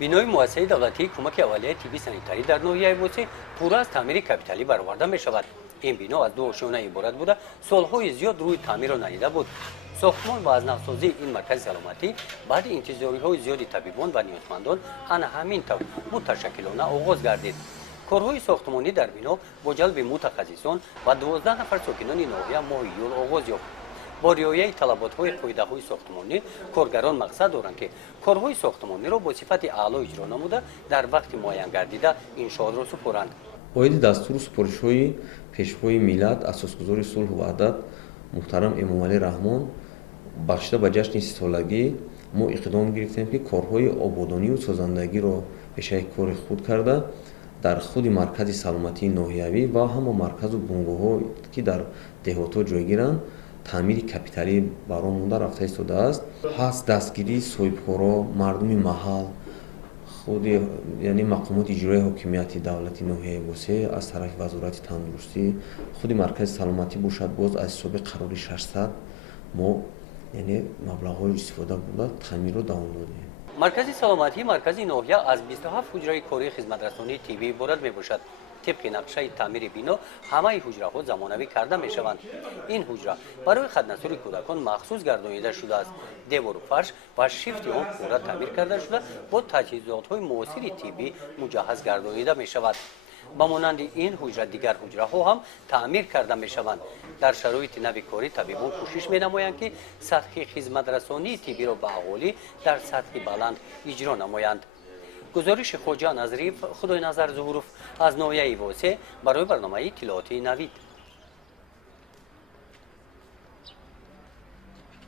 بینای مؤسسه دولتی کمک اولیه تیبی سانیتاری در ناحیه وسه پورا از تعمیر کاپیتالی برآورده می شود. این بنا از دو شونه عبارت بوده سالهای زیاد روی تعمیر ندیده بود. ساختمان و اзнавсози این مرکز سلامتی بعد انتظاری‌های زیادی طبیبان و نیازمندان همین طور متشکلانه آغاز گردید. کارهای ساختمانی در بنا با جلب متخصصان و 12 نفر ساکنان ناحیه ماه یول آغاز یافت. با رعایت طلبات‌های قاعده‌های ساختمانی کارگران مقصد دارند که کارهای ساختمانی را با صفت اعلی اجرا نموده در وقت معین گردیده انشاء را سپارند. اوید دستور سپارش‌های پیشوای ملت اساسگذار صلح و وحدت محترم امام علی رحمان بخشیده به جشن سالگی ما اقدام گرفتیم که کارهای آبادانی و سازندگی را پیشه کار خود کرده در خود مرکز سلامتی ناحیوی و همه مرکز و بنگاه‌ها که در دهات‌ها جایگیرند تعمیر کاپیتالی برای مونده رفته ایستاده است. هست دستگیری صاحبکارا مردم محل خود یعنی مقامات اجرایی حاکمیت دولتی ناحیه وسه از طرف وزارت تندرستی خود مرکز سلامتی باشد باز از حساب قرار 600 ما یعنی مبلغ‌های استفاده بوده تعمیر رو دوام دادیم. مرکز سلامتی مرکز ناحیه از 27 حجره کاری خدمترسانی تیبی عبارت میباشد. طبق نقشه تعمیر بنا همه حجره ها زمانوی کرده می شوند. این حجره برای خدنسور کودکان مخصوص گردانیده شده است. دیوار و فرش و شیفت آن پورا تعمیر کرده شده با تجهیزات های معاصر طبی مجهز گردانیده می شود. با مانند این حجره دیگر حجره ها هم تعمیر کرده می شوند. در شرایط نوی کاری طبیبان کوشش می نمایند که سطح خیزمترسانی تیبی را به اهالی در سطح بلند اجرا نمایند. گزارش خواجه نظریف خدای نظر ظهورف از ناحیه وسه برای برنامه اطلاعاتی نوید.